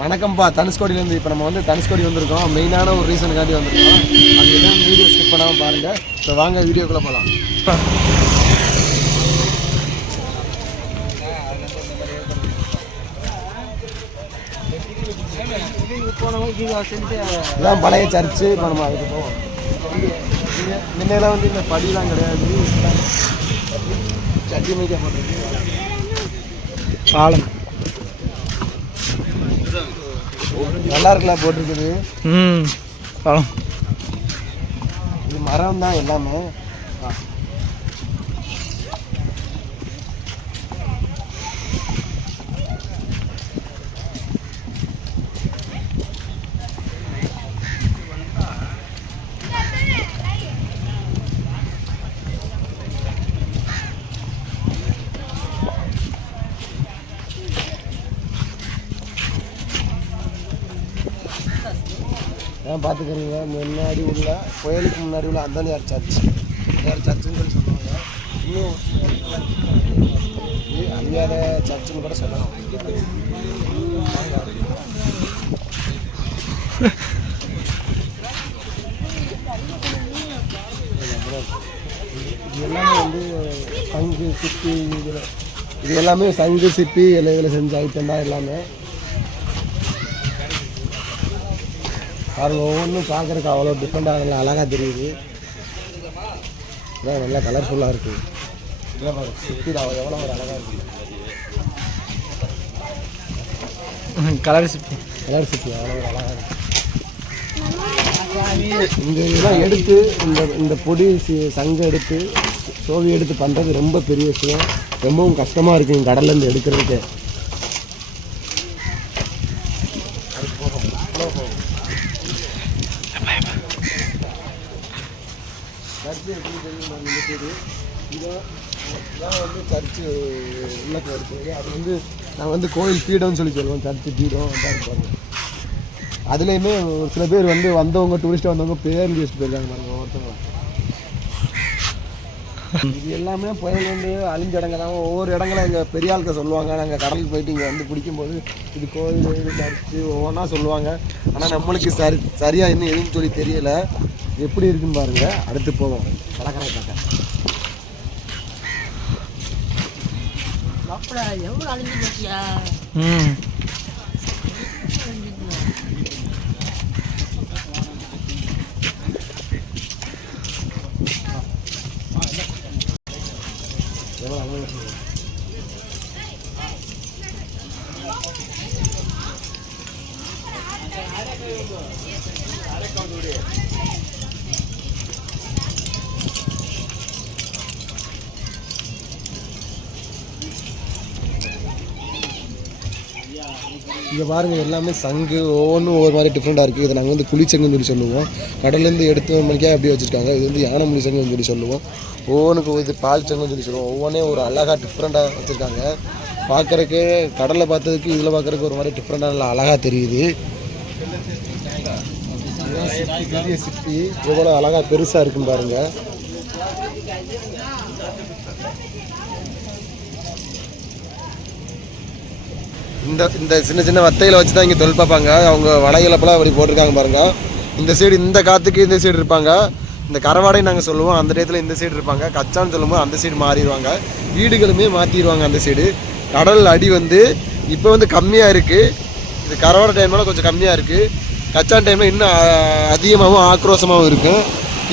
வணக்கம்ப்பா தனுஷ்கோடியிலேருந்து இப்போ நம்ம வந்து தனுஷ்கோடி வந்திருக்கோம். மெயினான ஒரு ரீசனுக்காண்டி வந்திருக்கோம். அது என்ன வீடியோ ஸ்கிப் பண்ணாமல் பாருங்கள் இப்போ வாங்க வீடியோக்குள்ளே போகலாம் இதான் பழைய சர்ச்சு இப்போ நம்ம அதுக்கு போவோம். முன்னெல்லாம் வந்து இந்த படிலாம் கிடையாது. சட்டி மீடியா போட்டிருக்கு பாலம் நல்லா இருக்குல்ல போட்டிருக்குது. ம் பாலம் இது மரம் தான் எல்லாமே ஆ. பார்த்துக்கிறீங்க முன்னாடி உள்ள கோயிலுக்கு முன்னாடி உள்ள அந்தனியார் சர்ச் அந்தனியார் சர்ச்சுன்னு சொல்லி சொல்லுவாங்க. இன்னும் இது அந்தியார சர்ச்சுன்னு கூட சொல்லலாம். இது எல்லாமே வந்து சங்கு சிப்பி இதில் இது எல்லாமே சங்கு சிப்பி இலைகளை செஞ்ச ஐட்டம் தான் எல்லாமே பாருங்க ஒவ்வொன்றும் பார்க்குறதுக்கு அவ்வளோ டிஃப்ரெண்ட்டாக நல்லா அழகாக தெரியுது. இதான் நல்லா கலர்ஃபுல்லாக இருக்குது இல்லை பாருங்க சுற்றி எவ்வளோ ஒரு அழகாக இருக்குது கலர் சிப்பி கலர் சுற்றி அவ்வளோ ஒரு அழகாக இருக்குது இந்த இதெல்லாம் எடுத்து இந்த இந்த பொடி சங்கம் எடுத்து சோவி எடுத்து பண்ணுறது ரொம்ப பெரிய விஷயம். ரொம்பவும் கஷ்டமாக இருக்குது கடல்லேருந்து எடுக்கிறதுக்கு சர்ச்சு எப்படி தெரியுமா இதான் வந்து சர்ச்சு உள்ளது இருக்குது அது வந்து நான் வந்து கோயில் பீடம்னு சொல்லி சொல்லுவோம். சர்ச்சு பீடம் தான் இருப்பாங்க அதுலேயுமே ஒரு சில பேர் வந்து வந்தவங்க டூரிஸ்ட்டாக வந்தவங்க பேர் எழுதி போயிருக்காங்க பாருங்க ஒருத்தவங்க இது எல்லாமே புயல் வந்து அழிஞ்ச இடங்க தான் ஒவ்வொரு இடங்களும் எங்கள் பெரிய ஆளுக்க சொல்லுவாங்க. நாங்கள் கடலுக்கு போயிட்டு இங்கே வந்து பிடிக்கும்போது இது கோயில் இது சர்ச்சு ஒவ்வொன்றா சொல்லுவாங்க. ஆனால் நம்மளுக்கு சரி சரியாக இன்னும் எதுவும் சொல்லி தெரியலை. எப்படி இருக்குன்னு பாருங்கள் அடுத்து போவோம். கடற்கரை பார்க்க எவ்வளோ அழிஞ்சு போச்சியா ம் இங்கே பாருங்கள் எல்லாமே சங்கு ஒவ்வொன்றும் ஒவ்வொரு மாதிரி டிஃப்ரெண்ட்டாக இருக்குது இதை நாங்கள் வந்து புளிச்சங்குன்னு சொல்லி சொல்லுவோம். கடல்லேருந்து எடுத்து மணிக்காக அப்படியே வச்சுருக்காங்க. இது வந்து யானை முடிச்சங்குன்னு சங்குன்னு சொல்லி சொல்லுவோம். ஒவ்வொன்றுக்கு இது பால் சங்குன்னு சொல்லி சொல்லுவோம். ஒவ்வொன்றே ஒரு அழகாக டிஃப்ரெண்ட்டாக வச்சுருக்காங்க. பார்க்குறக்கு கடலில் பார்த்ததுக்கு இதில் பார்க்குறக்கு ஒரு மாதிரி டிஃப்ரெண்ட்டாக நல்லா அழகாக தெரியுது. சிப்பி, பெரிய சிப்பி எவ்வளோ அழகாக பெருசாக இருக்குன்னு பாருங்கள் இந்த இந்த சின்ன சின்ன வத்தையில் வச்சு தான் இங்கே தொழில் பார்ப்பாங்க. அவங்க வலையிலப்பெல்லாம் அப்படி போட்டிருக்காங்க பாருங்கள் இந்த சைடு இந்த காற்றுக்கு இந்த சைடு இருப்பாங்க. இந்த கரவாடையும் நாங்கள் சொல்லுவோம். அந்த டயத்தில் இந்த சைடு இருப்பாங்க. கச்சான்னு சொல்லும்போது அந்த சைடு மாறிடுவாங்க. வீடுகளுமே மாற்றிடுவாங்க அந்த சைடு கடல் அடி வந்து இப்போ வந்து கம்மியாக இருக்குது இது கரவாடை டைம்லாம் கொஞ்சம் கம்மியாக இருக்குது கச்சான் டைமில் இன்னும் அதிகமாகவும் ஆக்ரோஷமாகவும் இருக்கும்.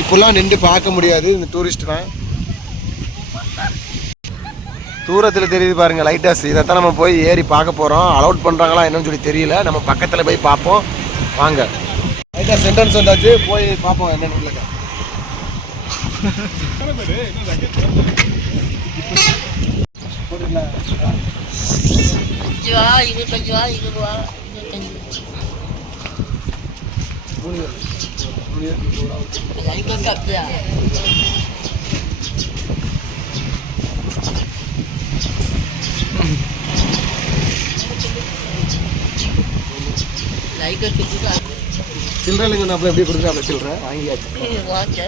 இப்போல்லாம் நின்று பார்க்க முடியாது. இந்த டூரிஸ்ட்லாம் தூரத்தில் தெரியுது பாருங்க லைட்டாஸ் இதைத்தான் நம்ம போய் ஏறி பார்க்க போகிறோம் அலௌட் பண்ணுறாங்களா என்னன்னு சொல்லி தெரியல. நம்ம பக்கத்தில் போய் பார்ப்போம். வாங்க. லைட்டாஸ் ஹவுஸ் சென்டென்ஸ் வந்தாச்சு. போய் பார்ப்போம் என்னென்னு அஞ்சு ரூபா இருபத்தஞ்சு ரூபா இருபது ரூபா இருபத்தஞ்சு அப்படியா சில்லற இல்லைங்க நான் அப்படியே கொடுக்குறேன் அப்படி சில்லற வாங்கியாச்சு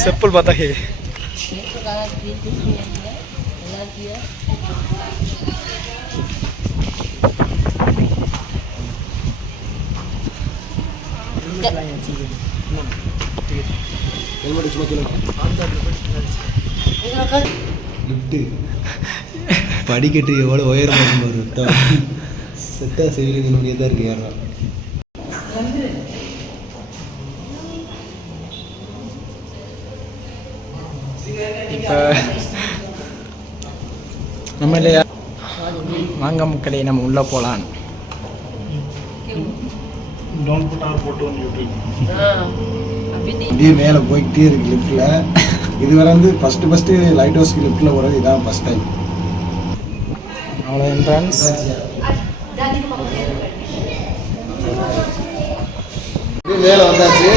செப்பல் பார்த்தா ஹே ஹெல்மெட் சும்மா கீழே Ini kan லிஃப்ட்டு படிக்கட்டு எவ்வளோ உயரமாக இருக்கும் பாரு செத்தா சிவிலுக்கு நோண்டியே தான் இருக்கு ஏறா இப்போ நம்ம இல்லையா? வாங்க மக்களே நம்ம உள்ளே போகலான்னு Tapi di அப்படியே மேலே போய்கிட்டே இருக்கு லிஃப்ட்டில் இதுவரை வந்து ஃபஸ்ட்டு ஃபஸ்ட்டு லைட் ஹவுஸ்க்கு லிஃப்ட்டில் போகிறது இதான் ஃபஸ்ட் டைம் அவ்வளோ என்ட்ரன்ஸ் மேலே வந்தாச்சு.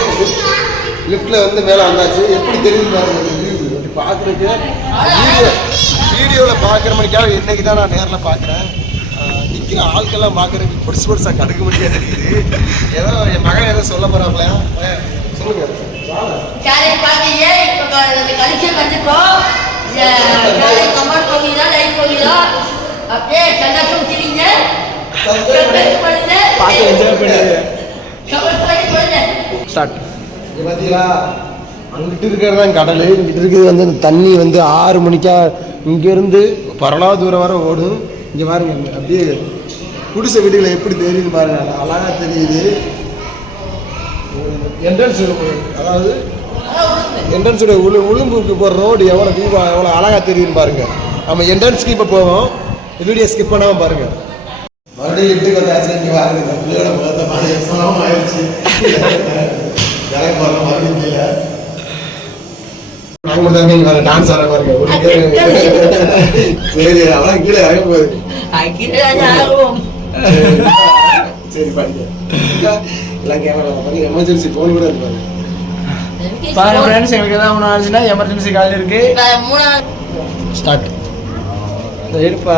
லிஃப்ட்டில் வந்து மேலே வந்தாச்சு. எப்படி தெரியுது பாருங்க பார்க்குறதுக்கு. வீடியோ வீடியோவில் பார்க்குற மணிக்காக இன்னைக்கு தான் நான் நேரில் பார்க்குறேன். நிற்கிற ஆட்கள்லாம் பார்க்குறதுக்கு பெருசு பெருசாக கடுக்க முடியாது இருக்குது ஏதோ என் மகன் ஏதோ சொல்ல போகிறாங்களா சொல்லுங்க. பார்த்தீங்களா அங்கிட்டு இருக்கிறது தான் கடல். இங்கிட்டு இருக்கிறது வந்து தண்ணி வந்து ஆறு மணிக்கா இங்கேருந்து பரலா தூரம் வரை ஓடும். இங்கே பாருங்க அப்படியே குடிசை வீடுகளை எப்படி தெரியுது பாருங்க அழகா தெரியுது. என்ட்ரன்ஸ் அதாவது என்ட்ரன்ஸோட உளு உளும்புக்கு போகிற ரோடு எவ்வளோ வியூவா எவ்வளோ அழகா தெரியுதுன்னு பாருங்க. நம்ம என்ட்ரன்ஸ்க்கு இப்போ போவோம். வீடியோ ஸ்கிப் பண்ணாமல் பாருங்க. மறுபடியும் லிஃப்ட்டுக்கு வந்தாச்சு இங்கே பாருங்க இந்த பிள்ளையோட முகத்தை பாருங்க சமம் ஆயிடுச்சு. இறங்க போகிற மறுபடியும் கீழே. நாங்க மட்டும் தான் இங்கே டான்ஸ் ஆட பாருங்க ஒரு சரி அவன் கீழே இறங்க போகுது. சரி பாருங்க எல்லாம் கேமரா பாருங்க எமர்ஜென்சி ஃபோன் கூட இருக்கு பாருங்க ஃப்ரெண்ட்ஸ் எங்களுக்கு எதாவது ஒன்று ஆச்சுன்னா எமர்ஜென்சி கால் இருக்கு. ஸ்டார்ட் இருப்பா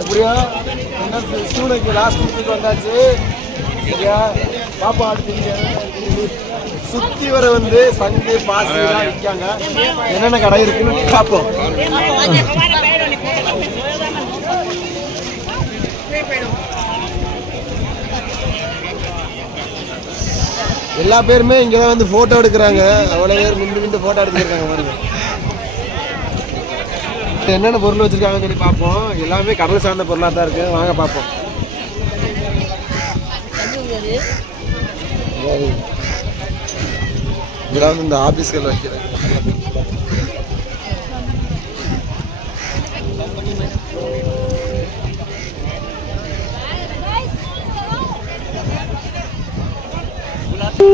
எப்படியோ சூளைக்கு லாஸ்ட் வீட்டுக்கு வந்தாச்சு சரியா பாப்பா அடுத்து சுத்தி வர வந்து சங்கு பாசி எல்லாம் விற்காங்க என்னென்ன கடை இருக்குன்னு பார்ப்போம் எல்லா பேருமே இங்கே தான் வந்து ஃபோட்டோ எடுக்கிறாங்க. அவ்வளோ பேர் நின்று நின்று ஃபோட்டோ எடுத்துருக்காங்க பாருங்க. என்னென்ன பொருள் வச்சுருக்காங்கன்னு சொல்லி பார்ப்போம். எல்லாமே கடல் சார்ந்த பொருளாக தான் இருக்கு. வாங்க பார்ப்போம். இதெல்லாம் வந்து இந்த ஆஃபீஸ்கள் வைக்கிறேன். இங்கே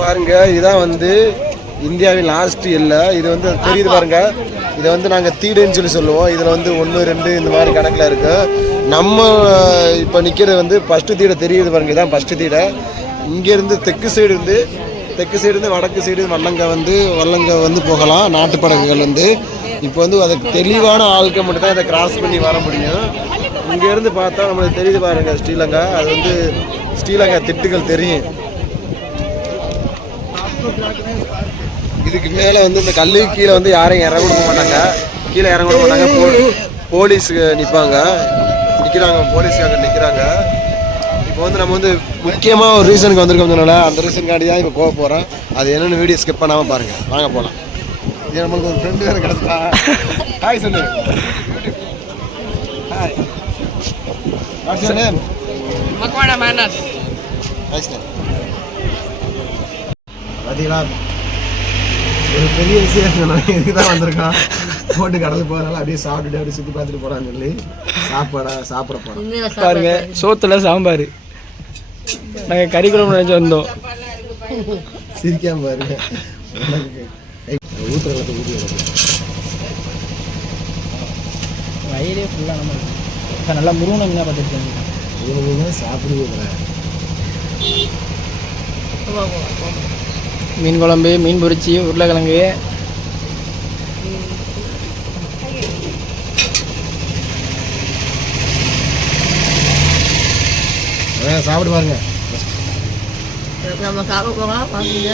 பாருங்க இதான் வந்து இந்தியாவின் லாஸ்ட் இல்லை இது வந்து தெரியுது பாருங்க. இதை வந்து நாங்கள் தீடுன்னு சொல்லி சொல்லுவோம். இதில் வந்து ஒன்று ரெண்டு இந்த மாதிரி கணக்கில் இருக்குது நம்ம இப்போ நிற்கிறது வந்து ஃபஸ்ட்டு தீடை தெரியுது பாருங்க. இதான் ஃபஸ்ட்டு தீடை. இங்கேருந்து தெற்கு சைடு இருந்து தெற்கு சைடு இருந்து வடக்கு சைடு வல்லங்க வந்து வல்லங்க வந்து போகலாம். நாட்டு படகுகள் வந்து இப்போ வந்து அதுக்கு தெளிவான ஆட்கள் மட்டும் தான் இதை கிராஸ் பண்ணி வர முடியும். இங்கேருந்து பார்த்தா நம்மளுக்கு தெரியுது பாருங்க ஸ்ரீலங்கா. அது வந்து ஸ்ரீலங்கா திட்டுகள் தெரியும். இதுக்கு மேலே வந்து இந்த கல்லு கீழே வந்து யாரையும் இறங்க கொடுக்க மாட்டாங்க. கீழே இறங்க விட மாட்டாங்க. போலீஸுக்கு நிற்பாங்க. நிற்கிறாங்க போலீஸ்காக நிற்கிறாங்க. இப்போ வந்து நம்ம வந்து முக்கியமாக ஒரு ரீசனுக்கு வந்திருக்கோம் சொன்னால அந்த ரீசனுக்காண்டி தான் இப்போ போக போகிறோம் அது என்னென்னு வீடியோ ஸ்கிப் பண்ணாமல் பாருங்கள் வாங்க போகலாம் இது நம்மளுக்கு ஒரு ஃப்ரெண்டு வேறு கிடச்சா. ஹாய் சொல்லு hi what's your name mana mana? Nice name பார்த்தீங்களா ஒரு பெரிய விஷயம் இதுக்கு தான் வந்திருக்கான். போட்டு கடலுக்கு போகிறனால அப்படியே சாப்பிட்டுட்டு அப்படியே சுற்றி பார்த்துட்டு போகிறான்னு சொல்லி சாப்பாடா சாப்பிட போகிறோம் பாருங்க சோத்துல சாம்பார். நாங்கள் கறி குழம்பு நினச்சி வந்தோம். சிரிக்காம பாருங்க. ஊற்ற வயலே ஃபுல்லாக நம்ம இப்போ நல்லா முருகனை என்ன பார்த்துருக்கேன் முருகன் மீன் குழம்பு மீன் பொரிச்சி உருளைக்கிழங்கு. சாப்பிடு பாருங்க. பாருங்க நம்ம சாப்பிட போகிறோம் பார்த்தீங்க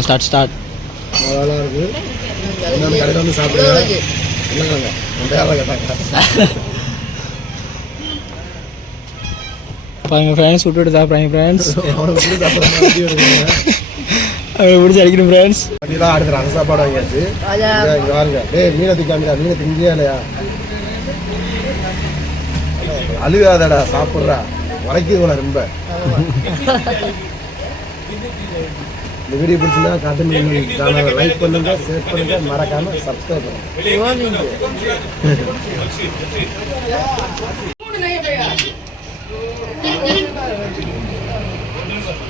ஸ்டார்ட் ஸ்டார்ட் நல்லா இருக்கு இன்னொன்று கடையில் வந்து சாப்பிடுங்க கேட்டாங்க பாருங்க ஃப்ரெண்ட்ஸ் விட்டு சாப்பிட்றாங்க ஃப்ரெண்ட்ஸ் அவனுக்கு பிடிச்ச அடிக்கணும் ஃப்ரெண்ட்ஸ் அப்படிலாம் அடுத்த அந்த சாப்பாடு வாங்கியாச்சு. இங்க பாருங்க டேய் மீனை தூக்காமிடா மீனை திங்கியா இல்லையா? அழுகாதடா சாப்பிட்றா. உரைக்குது போல ரொம்ப. இந்த வீடியோ பிடிச்சிருந்தா காட்டு மீன் சேனலை லைக் பண்ணுங்க ஷேர் பண்ணுங்க மறக்காம சப்ஸ்கிரைப் பண்ணுங்க.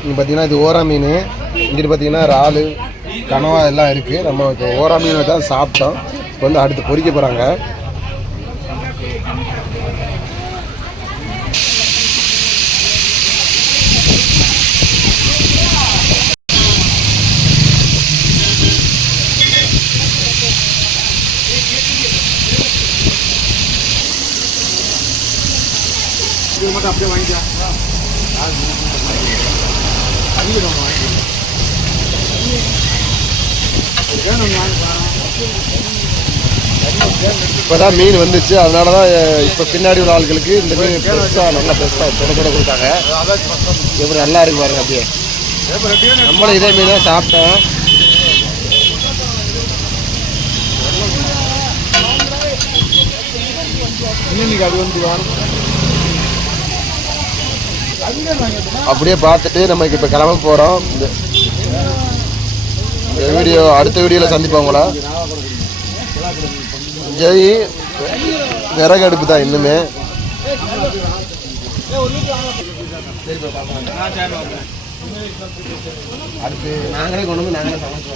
இங்கே பார்த்தீங்கன்னா இது ஓரா மீன். இங்கிட்டு பார்த்தீங்கன்னா இறாலு கனவா எல்லாம் இருக்குது நம்ம இப்போ ஓரா மீன் தான் சாப்பிட்டோம். இப்போ வந்து அடுத்து பொறிக்க போகிறாங்க இப்போ தான் மீன் வந்துச்சு. அதனால தான் இப்போ பின்னாடி உள்ள ஆட்களுக்கு இந்த மீன் பெருசாக நல்லா பெருசாக தொட தொட கொடுத்தாங்க. எப்படி நல்லா இருக்கு பாருங்க அப்படியே. நம்மளும் இதே மீன் தான் சாப்பிட்டோம். அப்படியே பார்த்துட்டு நம்ம இப்போ கிளம்ப போகிறோம் இந்த இந்த வீடியோ அடுத்த வீடியோவில் சந்திப்பாங்களா ஜெய். விறகு அடுப்பு தான் இன்னுமே. அடுத்து நாங்களே கொண்டு வந்து நாங்களே சமைச்சு